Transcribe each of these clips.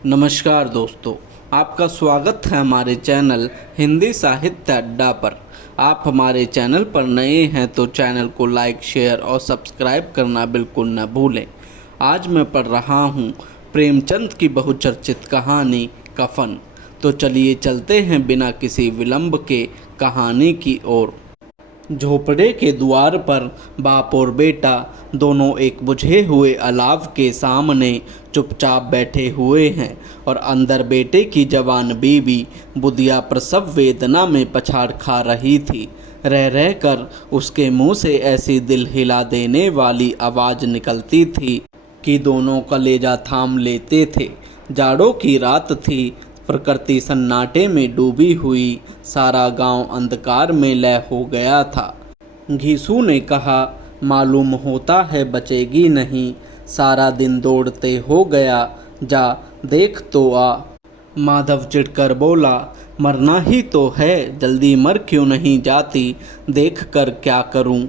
नमस्कार दोस्तों, आपका स्वागत है हमारे चैनल हिंदी साहित्य अड्डा पर। आप हमारे चैनल पर नए हैं तो चैनल को लाइक, शेयर और सब्सक्राइब करना बिल्कुल न भूलें। आज मैं पढ़ रहा हूँ प्रेमचंद की बहुचर्चित कहानी कफन। तो चलिए चलते हैं बिना किसी विलंब के कहानी की ओर। झोपड़े के द्वार पर बाप और बेटा दोनों एक बुझे हुए अलाव के सामने चुपचाप बैठे हुए हैं और अंदर बेटे की जवान बीवी बुधिया प्रसव वेदना में पछाड़ खा रही थी। रह रह कर उसके मुंह से ऐसी दिल हिला देने वाली आवाज़ निकलती थी कि दोनों कलेजा थाम लेते थे। जाड़ों की रात थी, प्रकृति सन्नाटे में डूबी हुई, सारा गांव अंधकार में लय हो गया था। घीसू ने कहा, मालूम होता है बचेगी नहीं, सारा दिन दौड़ते हो गया, जा देख तो आ। माधव चिढ़कर बोला, मरना ही तो है, जल्दी मर क्यों नहीं जाती, देख कर क्या करूं।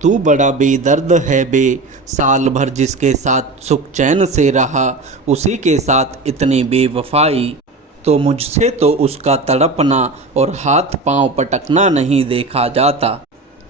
तू बड़ा बेदर्द है बे, साल भर जिसके साथ सुख चैन से रहा, उसी के साथ इतनी बेवफाई। तो मुझसे तो उसका तड़पना और हाथ पांव पटकना नहीं देखा जाता।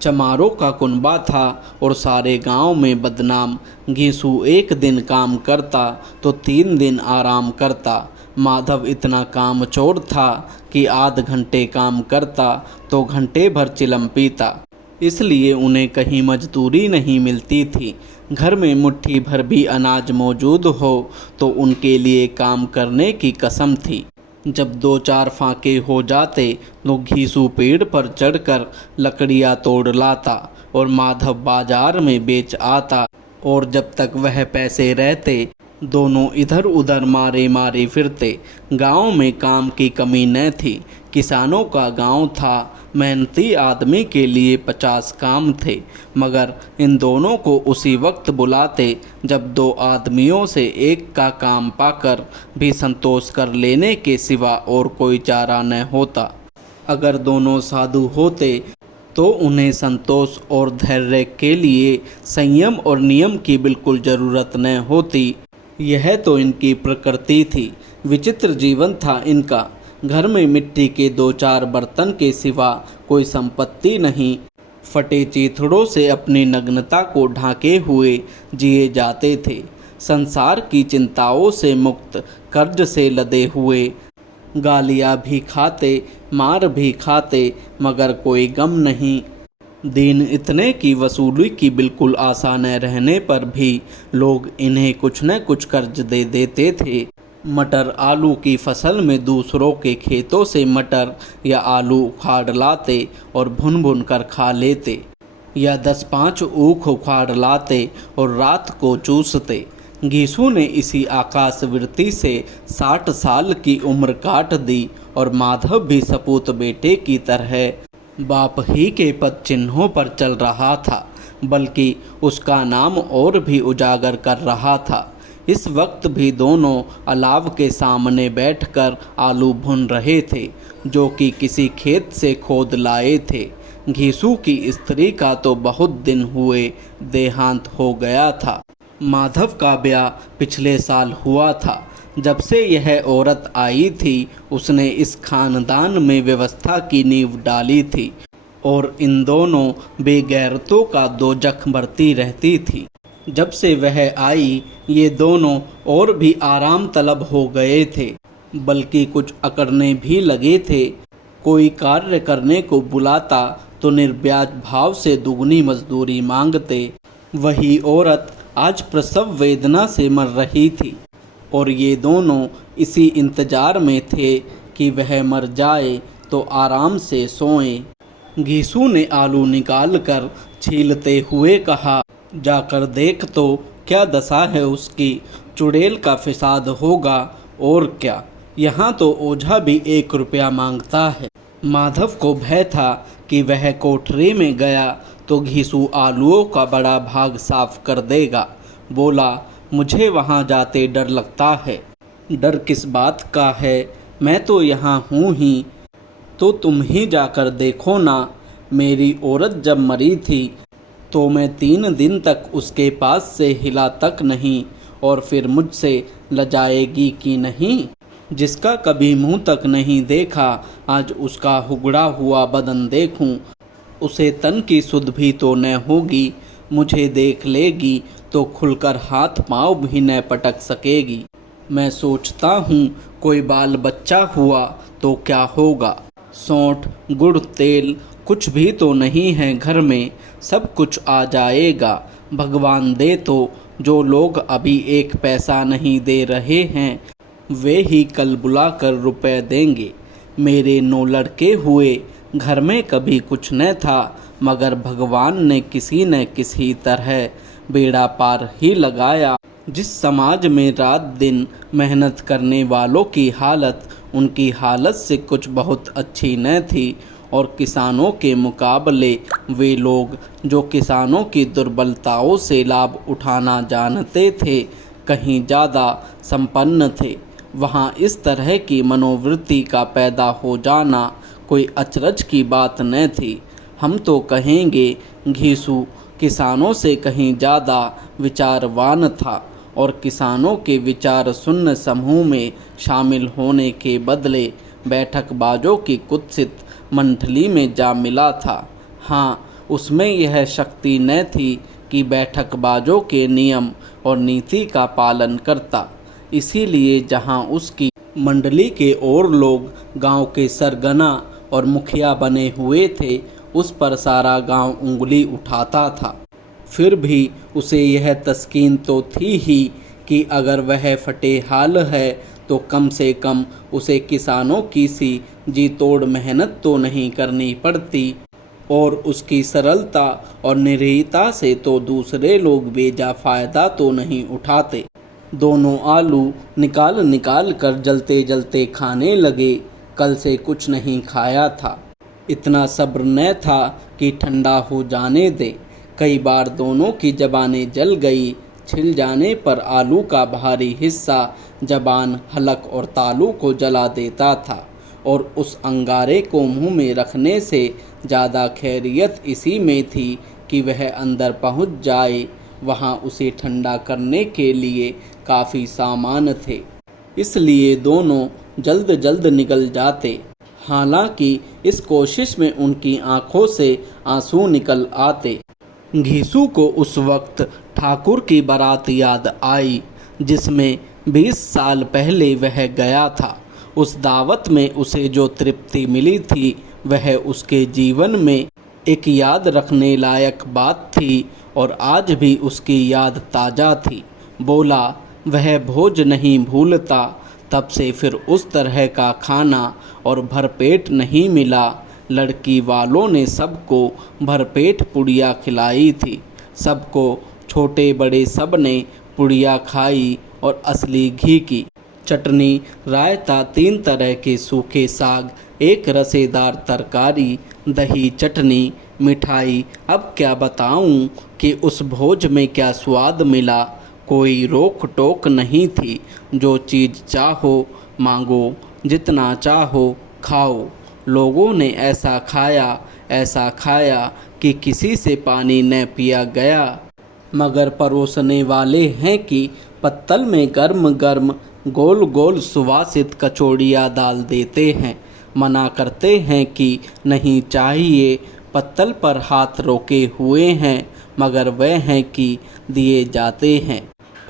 चमारों का कुनबा था और सारे गांव में बदनाम। घीसू एक दिन काम करता तो 3 दिन आराम करता। माधव इतना कामचोर था कि आध घंटे काम करता तो घंटे भर चिलम पीता। इसलिए उन्हें कहीं मजदूरी नहीं मिलती थी। घर में मुट्ठी भर भी अनाज मौजूद हो तो उनके लिए काम करने की कसम थी। जब 2-4 फाके हो जाते तो घीसू पेड़ पर चढ़कर लकड़ियाँ तोड़ लाता और माधव बाजार में बेच आता। और जब तक वह पैसे रहते दोनों इधर उधर मारे मारे फिरते। गांव में काम की कमी न थी। किसानों का गांव था, मेहनती आदमी के लिए 50 काम थे, मगर इन दोनों को उसी वक्त बुलाते जब 2 आदमियों से एक का काम पाकर भी संतोष कर लेने के सिवा और कोई चारा न होता। अगर दोनों साधु होते तो उन्हें संतोष और धैर्य के लिए संयम और नियम की बिल्कुल ज़रूरत न होती। यह तो इनकी प्रकृति थी। विचित्र जीवन था इनका। घर में मिट्टी के 2-4 बर्तन के सिवा कोई संपत्ति नहीं। फटे चीथड़ों से अपनी नग्नता को ढाके हुए जिए जाते थे। संसार की चिंताओं से मुक्त, कर्ज से लदे हुए, गालियाँ भी खाते, मार भी खाते, मगर कोई गम नहीं। दिन इतने की वसूली की बिल्कुल आशा न रहने पर भी लोग इन्हें कुछ न कुछ कर्ज दे देते थे। मटर आलू की फसल में दूसरों के खेतों से मटर या आलू उखाड़ लाते और भुन भुन कर खा लेते, या 10-5 ऊख उखाड़ लाते और रात को चूसते। घीसू ने इसी आकाशवृत्ति से 60 साल की उम्र काट दी और माधव भी सपूत बेटे की तरह बाप ही के पद चिन्हों पर चल रहा था, बल्कि उसका नाम और भी उजागर कर रहा था। इस वक्त भी दोनों अलाव के सामने बैठकर आलू भून रहे थे, जो कि किसी खेत से खोद लाए थे। घीसू की स्त्री का तो बहुत दिन हुए देहांत हो गया था। माधव का ब्याह पिछले साल हुआ था। जब से यह औरत आई थी उसने इस खानदान में व्यवस्था की नींव डाली थी और इन दोनों बेगैरतों का दोजख भरती रहती थी। जब से वह आई ये दोनों और भी आराम तलब हो गए थे, बल्कि कुछ अकड़ने भी लगे थे। कोई कार्य करने को बुलाता तो निर्ब्याज भाव से दुगनी मजदूरी मांगते। वही औरत आज प्रसव वेदना से मर रही थी और ये दोनों इसी इंतजार में थे कि वह मर जाए तो आराम से सोएं। घीसू ने आलू निकाल कर छीलते हुए कहा, जाकर देख तो क्या दशा है उसकी, चुड़ैल का फिसाद होगा और क्या। यहाँ तो ओझा भी 1 रुपया मांगता है। माधव को भय था कि वह कोठरी में गया तो घीसू आलूओं का बड़ा भाग साफ कर देगा। बोला, मुझे वहाँ जाते डर लगता है। डर किस बात का है, मैं तो यहाँ हूँ ही। तो तुम ही जाकर देखो ना। मेरी औरत जब मरी थी तो मैं 3 दिन तक उसके पास से हिला तक नहीं और फिर मुझसे लजाएगी कि नहीं। जिसका कभी मुंह तक नहीं देखा, आज उसका हुगड़ा हुआ बदन देखूं। उसे तन की सुध भी तो न होगी, मुझे देख लेगी तो खुलकर हाथ पाँव भी न पटक सकेगी। मैं सोचता हूँ कोई बाल बच्चा हुआ तो क्या होगा। सौंठ गुड़ तेल कुछ भी तो नहीं है घर में, सब कुछ आ जाएगा भगवान दे तो। जो लोग अभी एक पैसा नहीं दे रहे हैं, वे ही कल बुलाकर रुपए देंगे। मेरे 9 लड़के हुए, घर में कभी कुछ न था, मगर भगवान ने किसी न किसी तरह बेड़ा पार ही लगाया। जिस समाज में रात दिन मेहनत करने वालों की हालत उनकी हालत से कुछ बहुत अच्छी न थी, और किसानों के मुकाबले वे लोग जो किसानों की दुर्बलताओं से लाभ उठाना जानते थे, कहीं ज़्यादा संपन्न थे, वहाँ इस तरह की मनोवृत्ति का पैदा हो जाना कोई अचरज की बात न थी। हम तो कहेंगे घीसू किसानों से कहीं ज़्यादा विचारवान था, और किसानों के विचार शून्य समूह में शामिल होने के बदले बैठकबाजों की कुत्सित मंडली में जा मिला था। हाँ, उसमें यह शक्ति न थी कि बैठकबाजों के नियम और नीति का पालन करता। इसीलिए जहाँ उसकी मंडली के और लोग गांव के सरगना और मुखिया बने हुए थे, उस पर सारा गांव उंगली उठाता था। फिर भी उसे यह तस्कीन तो थी ही कि अगर वह फटे हाल है तो कम से कम उसे किसानों की सी जी तोड़ मेहनत तो नहीं करनी पड़ती, और उसकी सरलता और निरीहता से तो दूसरे लोग बेजा फ़ायदा तो नहीं उठाते। दोनों आलू निकाल निकाल कर जलते जलते खाने लगे। कल से कुछ नहीं खाया था। इतना सब्र न था कि ठंडा हो जाने दे। कई बार दोनों की ज़बानें जल गई। छिल जाने पर आलू का भारी हिस्सा ज़बान, हलक और तालू को जला देता था, और उस अंगारे को मुंह में रखने से ज़्यादा खैरियत इसी में थी कि वह अंदर पहुंच जाए। वहां उसे ठंडा करने के लिए काफ़ी सामान थे, इसलिए दोनों जल्द जल्द निकल जाते। हालांकि इस कोशिश में उनकी आंखों से आंसू निकल आते। घीसू को उस वक्त ठाकुर की बारात याद आई, जिसमें 20 साल पहले वह गया था। उस दावत में उसे जो तृप्ति मिली थी, वह उसके जीवन में एक याद रखने लायक बात थी, और आज भी उसकी याद ताज़ा थी। बोला, वह भोज नहीं भूलता। तब से फिर उस तरह का खाना और भरपेट नहीं मिला। लड़की वालों ने सबको भरपेट पुड़िया खिलाई थी। सबको, छोटे बड़े सब ने पुड़िया खाई, और असली घी की चटनी, रायता, 3 तरह के सूखे साग, एक रसेदार तरकारी, दही, चटनी, मिठाई। अब क्या बताऊं कि उस भोज में क्या स्वाद मिला। कोई रोक टोक नहीं थी। जो चीज़ चाहो मांगो, जितना चाहो खाओ। लोगों ने ऐसा खाया कि किसी से पानी न पिया गया। मगर परोसने वाले हैं कि पत्तल में गर्म गर्म गोल गोल सुवासित कचौड़ियाँ डाल देते हैं। मना करते हैं कि नहीं चाहिए। पत्तल पर हाथ रोके हुए हैं, मगर वह हैं कि दिए जाते हैं।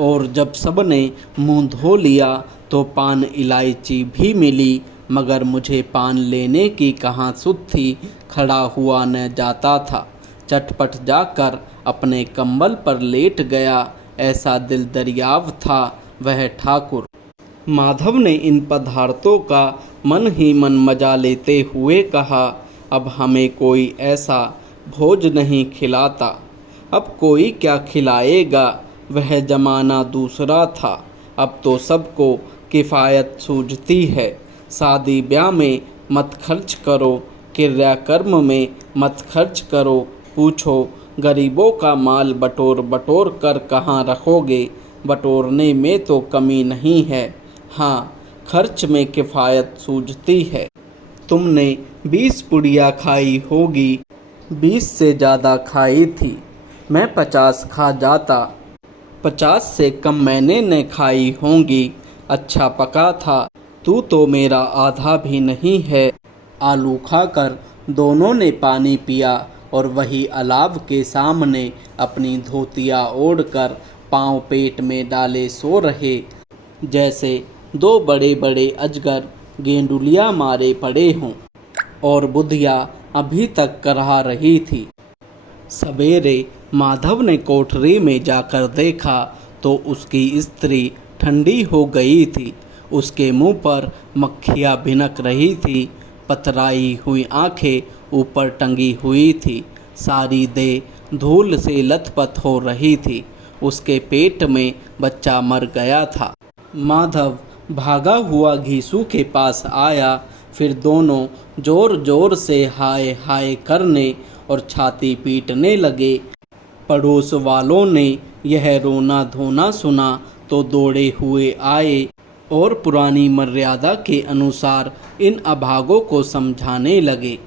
और जब सबने मुंह धो लिया तो पान इलायची भी मिली, मगर मुझे पान लेने की कहाँ सुध थी। खड़ा हुआ न जाता था। चटपट जाकर अपने कंबल पर लेट गया। ऐसा दिल दरियाव था वह ठाकुर। माधव ने इन पदार्थों का मन ही मन मजा लेते हुए कहा, अब हमें कोई ऐसा भोज नहीं खिलाता। अब कोई क्या खिलाएगा। वह जमाना दूसरा था। अब तो सबको किफ़ायत सूझती है। शादी ब्याह में मत खर्च करो, क्रियाकर्म में मत खर्च करो। पूछो, गरीबों का माल बटोर बटोर कर कहाँ रखोगे। बटोरने में तो कमी नहीं है, हाँ, खर्च में किफ़ायत सूझती है। तुमने 20 पुड़िया खाई होगी। 20 से ज़्यादा खाई थी। मैं 50 खा जाता। 50 से कम मैंने न खाई होंगी। अच्छा पका था, तू तो मेरा आधा भी नहीं है। आलू खाकर दोनों ने पानी पिया और वही अलाव के सामने अपनी धोतियाँ ओढ़कर पाँव पेट में डाले सो रहे, जैसे दो बड़े बड़े अजगर गेंडुलिया मारे पड़े हों। और बुधिया अभी तक करहा रही थी। सवेरे माधव ने कोठरी में जाकर देखा तो उसकी स्त्री ठंडी हो गई थी। उसके मुंह पर मक्खियाँ भिनक रही थी। पतराई हुई आंखें ऊपर टंगी हुई थी। सारी देह धूल से लथपथ हो रही थी। उसके पेट में बच्चा मर गया था। माधव भागा हुआ घीसू के पास आया। फिर दोनों जोर जोर से हाय हाय करने और छाती पीटने लगे। पड़ोस वालों ने यह रोना धोना सुना तो दौड़े हुए आए और पुरानी मर्यादा के अनुसार इन अभागों को समझाने लगे।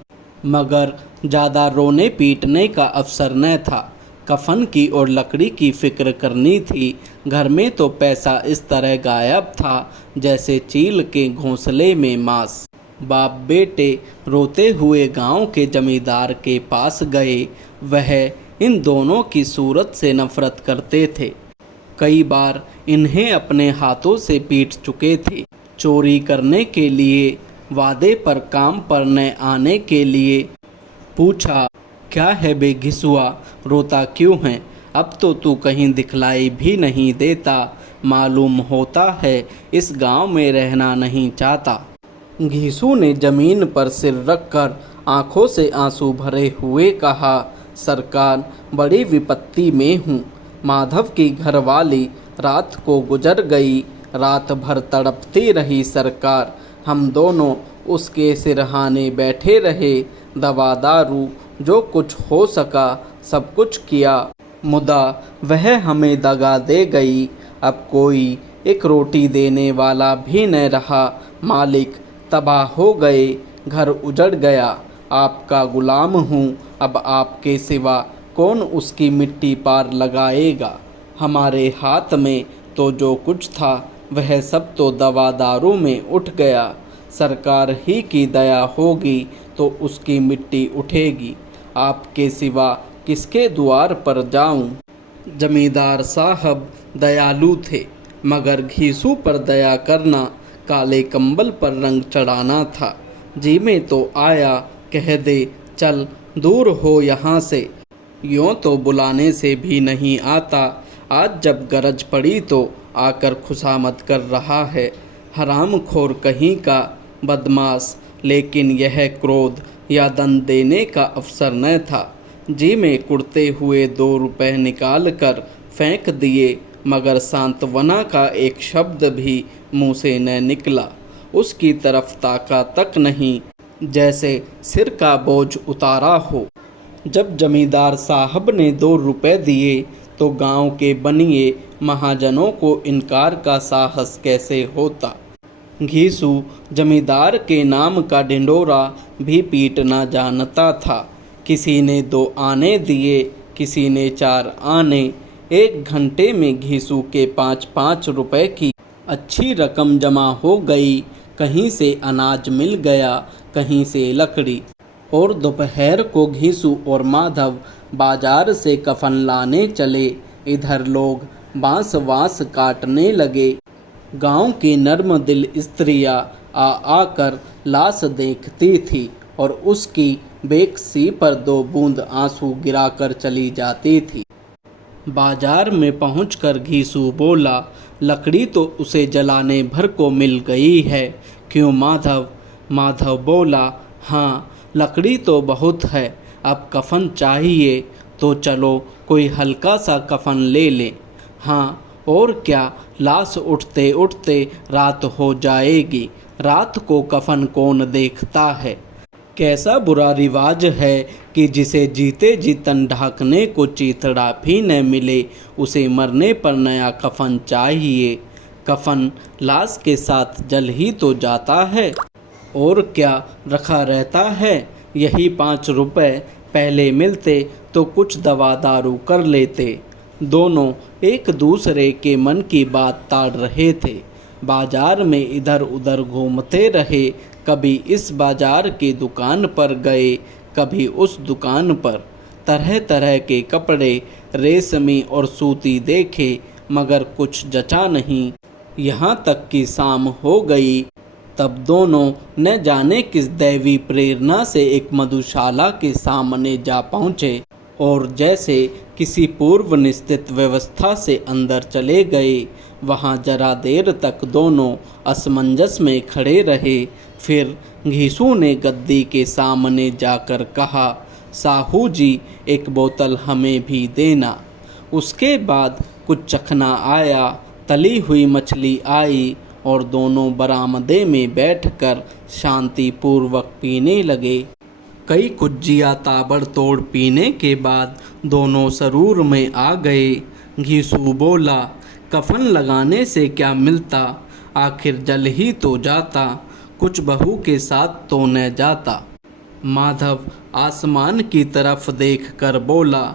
मगर ज़्यादा रोने पीटने का अवसर न था। कफन की और लकड़ी की फिक्र करनी थी। घर में तो पैसा इस तरह गायब था जैसे चील के घोंसले में मांस। बाप बेटे रोते हुए गांव के जमींदार के पास गए। वह इन दोनों की सूरत से नफरत करते थे। कई बार इन्हें अपने हाथों से पीट चुके थे। चोरी करने के लिए, वादे पर काम पर न आने के लिए। पूछा, क्या है बे घिसुआ, रोता क्यों है? अब तो तू कहीं दिखलाई भी नहीं देता। मालूम होता है इस गांव में रहना नहीं चाहता। घीसू ने जमीन पर सिर रखकर आंखों से आंसू भरे हुए कहा, सरकार, बड़ी विपत्ति में हूँ। माधव की घरवाली रात को गुजर गई। रात भर तड़पती रही सरकार। हम दोनों उसके सिरहाने बैठे रहे। दवा दारू जो कुछ हो सका सब कुछ किया, मुदा वह हमें दगा दे गई। अब कोई एक रोटी देने वाला भी न रहा। मालिक तबाह हो गए, घर उजड़ गया। आपका गुलाम हूँ, अब आपके सिवा कौन उसकी मिट्टी पार लगाएगा? हमारे हाथ में तो जो कुछ था वह सब तो दवा दारू में उठ गया। सरकार ही की दया होगी तो उसकी मिट्टी उठेगी। आपके सिवा किसके द्वार पर जाऊं? जमींदार साहब दयालु थे, मगर घीसू पर दया करना काले कंबल पर रंग चढ़ाना था। जी में तो आया, कह दे चल दूर हो यहाँ से। यूँ तो बुलाने से भी नहीं आता। आज जब गरज पड़ी तो आकर खुशामद कर रहा है। हरामखोर कहीं का बदमाश। लेकिन यह क्रोध या दंड देने का अवसर न था। जी में कुड़ते हुए 2 रुपए निकाल कर फेंक दिए, मगर सांत्वना का एक शब्द भी मुंह से न निकला। उसकी तरफ ताका तक नहीं, जैसे सिर का बोझ उतारा हो। जब जमींदार साहब ने 2 रुपए दिए तो गांव के बनिए महाजनों को इनकार का साहस कैसे होता। घीसू जमींदार के नाम का ढिंडोरा भी पीटना जानता था। किसी ने 2 आने दिए, किसी ने 4 आने। 1 घंटे में घीसू के 5-5 रुपए की अच्छी रकम जमा हो गई। कहीं से अनाज मिल गया, कहीं से लकड़ी। और दोपहर को घीसू और माधव बाजार से कफन लाने चले। इधर लोग बांस वांस काटने लगे। गांव की नर्म दिल स्त्रियां आ आकर लाश देखती थी और उसकी बेकसी पर 2 बूंद आंसू गिराकर चली जाती थी। बाजार में पहुंचकर घीसू बोला, लकड़ी तो उसे जलाने भर को मिल गई है, क्यों माधव? माधव बोला, हाँ लकड़ी तो बहुत है, अब कफन चाहिए तो चलो कोई हल्का सा कफन ले लें। हाँ और क्या, लाश उठते उठते रात हो जाएगी। रात को कफन कौन देखता है? कैसा बुरा रिवाज है कि जिसे जीते जी तन ढांकने को चीथड़ा भी न मिले, उसे मरने पर नया कफन चाहिए। कफन लाश के साथ जल ही तो जाता है, और क्या रखा रहता है। यही 5 रुपए पहले मिलते तो कुछ दवा दारू कर लेते। दोनों एक दूसरे के मन की बात ताड़ रहे थे। बाजार में इधर उधर घूमते रहे, कभी इस बाजार की दुकान पर गए, कभी उस दुकान पर। तरह तरह के कपड़े, रेशमी और सूती देखे, मगर कुछ जचा नहीं। यहाँ तक कि शाम हो गई, तब दोनों न जाने किस दैवी प्रेरणा से एक मधुशाला के सामने जा पहुँचे और जैसे किसी पूर्व निश्चित व्यवस्था से अंदर चले गए। वहाँ जरा देर तक दोनों असमंजस में खड़े रहे। फिर घीसू ने गद्दी के सामने जाकर कहा, साहू जी, एक बोतल हमें भी देना। उसके बाद कुछ चखना आया, तली हुई मछली आई और दोनों बरामदे में बैठकर शांतिपूर्वक पीने लगे। कई कुज्जिया ताबड़तोड़ पीने के बाद दोनों सरूर में आ गए। घीसू बोला, कफन लगाने से क्या मिलता, आखिर जल ही तो जाता, कुछ बहू के साथ तो न जाता। माधव आसमान की तरफ देखकर बोला,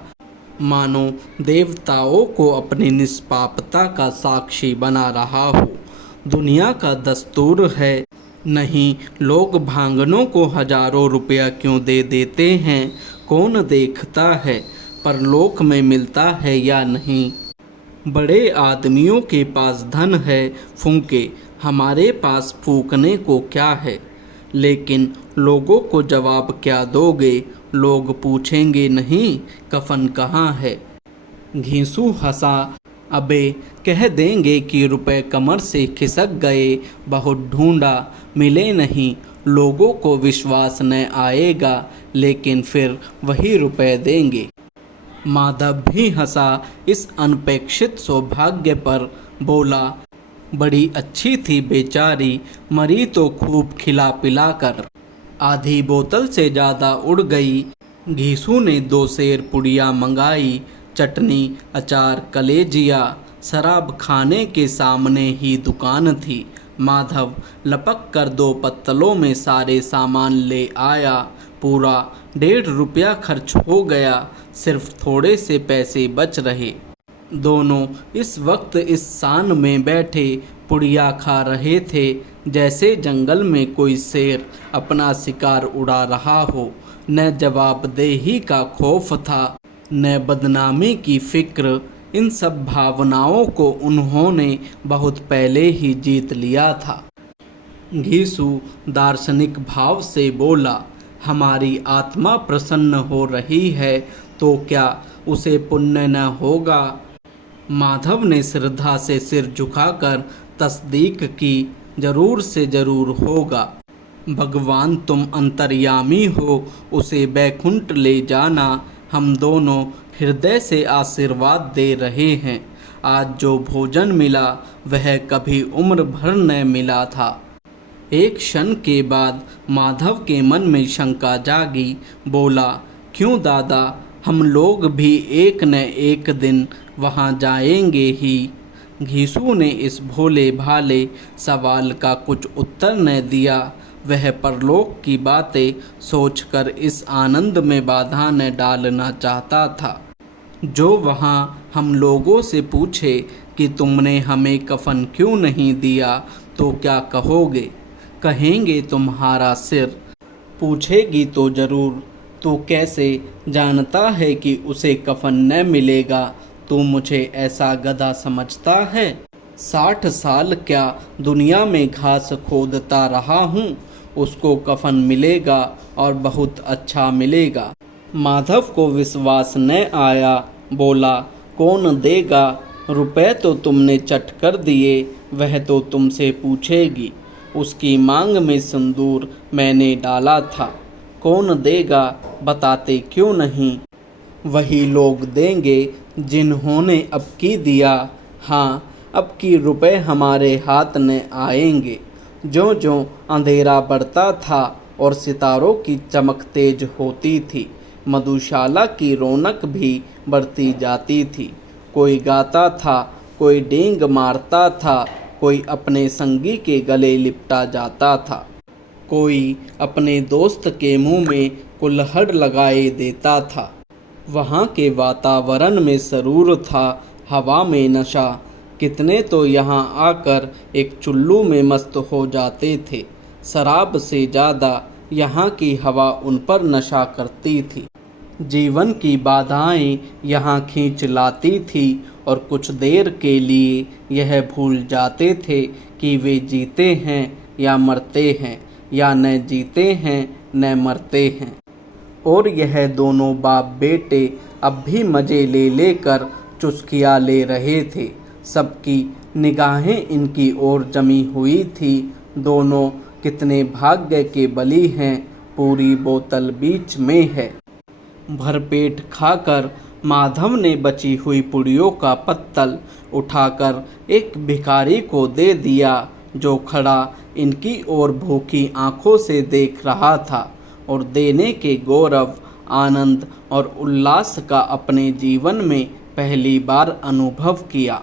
मानो देवताओं को अपनी निष्पापता का साक्षी बना रहा हो। दुनिया का दस्तूर है, नहीं लोग भांगनों को हजारों रुपया क्यों दे देते हैं, कौन देखता है परलोक में मिलता है या नहीं। बड़े आदमियों के पास धन है, फूंके, हमारे पास फूकने को क्या है। लेकिन लोगों को जवाब क्या दोगे, लोग पूछेंगे नहीं कफन कहाँ है। घीसू हंसा, अबे कह देंगे कि रुपए कमर से खिसक गए, बहुत ढूंढा मिले नहीं, लोगों को विश्वास न आएगा, लेकिन फिर वही रुपए देंगे। माधव भी हंसा इस अनपेक्षित सौभाग्य पर, बोला, बड़ी अच्छी थी बेचारी, मरी तो खूब खिला पिला कर। आधी बोतल से ज़्यादा उड़ गई। घीसू ने 2 सेर पुड़िया मंगाई, चटनी, अचार, कलेजिया। शराब खाने के सामने ही दुकान थी। माधव लपक कर 2 पत्तलों में सारे सामान ले आया। पूरा 1.5 रुपया खर्च हो गया, सिर्फ थोड़े से पैसे बच रहे। दोनों इस वक्त इस शान में बैठे पुड़िया खा रहे थे जैसे जंगल में कोई शेर अपना शिकार उड़ा रहा हो। न जवाबदेही का खौफ था, न बदनामी की फिक्र। इन सब भावनाओं को उन्होंने बहुत पहले ही जीत लिया था। घीसू दार्शनिक भाव से बोला, हमारी आत्मा प्रसन्न हो रही है तो क्या उसे पुण्य न होगा। माधव ने श्रद्धा से झुर झुकाकर तस्दीक की, जरूर से जरूर होगा। भगवान तुम अंतर्यामी हो, उसे बैकुंठ ले जाना। हम दोनों हृदय से आशीर्वाद दे रहे हैं। आज जो भोजन मिला वह कभी उम्र भर न मिला था। एक क्षण के बाद माधव के मन में शंका जागी। बोला, क्यों दादा, हम लोग भी एक न एक दिन वहाँ जाएंगे ही। घीसू ने इस भोले भाले सवाल का कुछ उत्तर न दिया। वह परलोक की बातें सोचकर इस आनंद में बाधा न डालना चाहता था। जो वहाँ हम लोगों से पूछे कि तुमने हमें कफन क्यों नहीं दिया तो क्या कहोगे। कहेंगे तुम्हारा सिर। पूछेगी तो ज़रूर, तू कैसे जानता है कि उसे कफन न मिलेगा। तू मुझे ऐसा गधा समझता है। 60 साल क्या दुनिया में घास खोदता रहा हूँ, उसको कफन मिलेगा और बहुत अच्छा मिलेगा। माधव को विश्वास न आया। बोला, कौन देगा। रुपए तो तुमने चट कर दिए, वह तो तुमसे पूछेगी। उसकी मांग में सिंदूर मैंने डाला था। कौन देगा, बताते क्यों नहीं। वही लोग देंगे जिन्होंने अब की दिया। हाँ, अब की रुपए हमारे हाथ न आएंगे। जो जो अंधेरा बढ़ता था और सितारों की चमक तेज होती थी, मधुशाला की रौनक भी बढ़ती जाती थी। कोई गाता था, कोई डींग मारता था, कोई अपने संगी के गले लिपटा जाता था, कोई अपने दोस्त के मुंह में कुल्हड़ लगाए देता था। वहाँ के वातावरण में सरूर था, हवा में नशा। कितने तो यहाँ आकर एक चुल्लू में मस्त हो जाते थे। शराब से ज़्यादा यहाँ की हवा उन पर नशा करती थी। जीवन की बाधाएं यहाँ खींच लाती थी और कुछ देर के लिए यह भूल जाते थे कि वे जीते हैं या मरते हैं, या न जीते हैं न मरते हैं। और यह दोनों बाप बेटे अब भी मज़े ले लेकर चुस्कियाँ ले रहे थे। सबकी निगाहें इनकी ओर जमी हुई थी। दोनों कितने भाग्य के बली हैं, पूरी बोतल बीच में है। भरपेट खाकर माधव ने बची हुई पुड़ियों का पत्तल उठाकर एक भिखारी को दे दिया, जो खड़ा इनकी ओर भूखी आंखों से देख रहा था और देने के गौरव, आनंद और उल्लास का अपने जीवन में पहली बार अनुभव किया।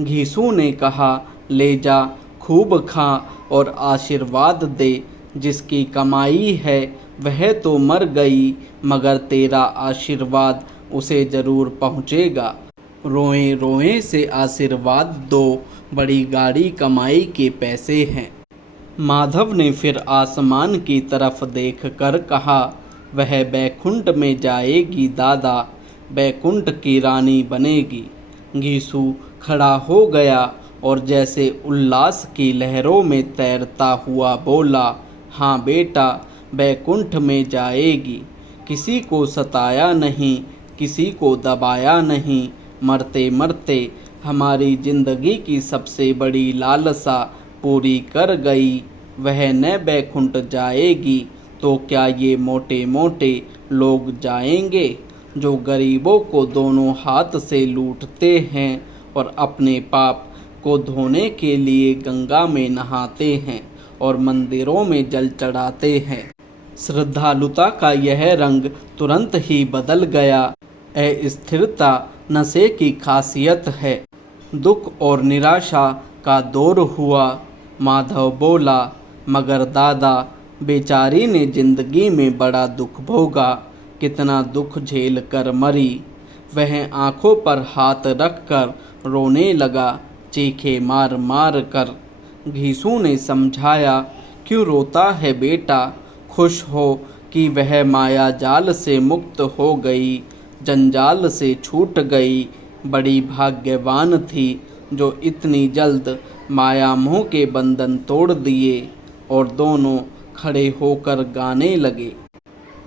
घीसू ने कहा, ले जा, खूब खा और आशीर्वाद दे। जिसकी कमाई है वह तो मर गई, मगर तेरा आशीर्वाद उसे जरूर पहुँचेगा। रोए रोए से आशीर्वाद दो, बड़ी गाड़ी कमाई के पैसे हैं। माधव ने फिर आसमान की तरफ देखकर कहा, वह बैकुंठ में जाएगी दादा, बैकुंठ की रानी बनेगी। घीसू खड़ा हो गया और जैसे उल्लास की लहरों में तैरता हुआ बोला, हाँ बेटा, बैकुंठ में जाएगी। किसी को सताया नहीं, किसी को दबाया नहीं। मरते मरते हमारी जिंदगी की सबसे बड़ी लालसा पूरी कर गई। वह न बैकुंठ जाएगी तो क्या ये मोटे मोटे लोग जाएंगे, जो गरीबों को दोनों हाथ से लूटते हैं और अपने पाप को धोने के लिए गंगा में नहाते हैं और मंदिरों में जल चढ़ाते हैं। श्रद्धालुता का यह रंग तुरंत ही बदल गया। अस्थिरता नशे की खासियत है। दुख और निराशा का दौर हुआ। माधव बोला, मगर दादा, बेचारी ने जिंदगी में बड़ा दुख भोगा, कितना दुख झेल कर मरी। वह आंखों पर हाथ रखकर रोने लगा, चीखे मार मार कर। घीसू ने समझाया, क्यों रोता है बेटा, खुश हो कि वह माया जाल से मुक्त हो गई, जंजाल से छूट गई। बड़ी भाग्यवान थी जो इतनी जल्द माया मोह के बंधन तोड़ दिए। और दोनों खड़े होकर गाने लगे,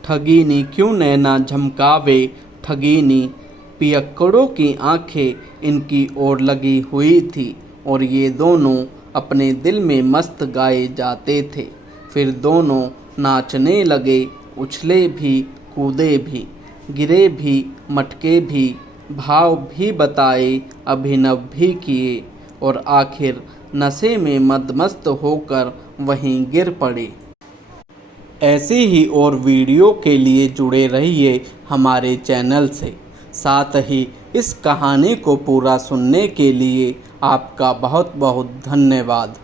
ठगीनी क्यों नैना झमकावे, ठगीनी। पियक्कड़ों की आंखें इनकी ओर लगी हुई थी और ये दोनों अपने दिल में मस्त गाए जाते थे। फिर दोनों नाचने लगे, उछले भी, कूदे भी, गिरे भी, मटके भी, भाव भी बताए, अभिनव भी किए और आखिर नशे में मदमस्त होकर वहीं गिर पड़े। ऐसे ही और वीडियो के लिए जुड़े रहिए हमारे चैनल से। साथ ही इस कहानी को पूरा सुनने के लिए आपका बहुत बहुत धन्यवाद।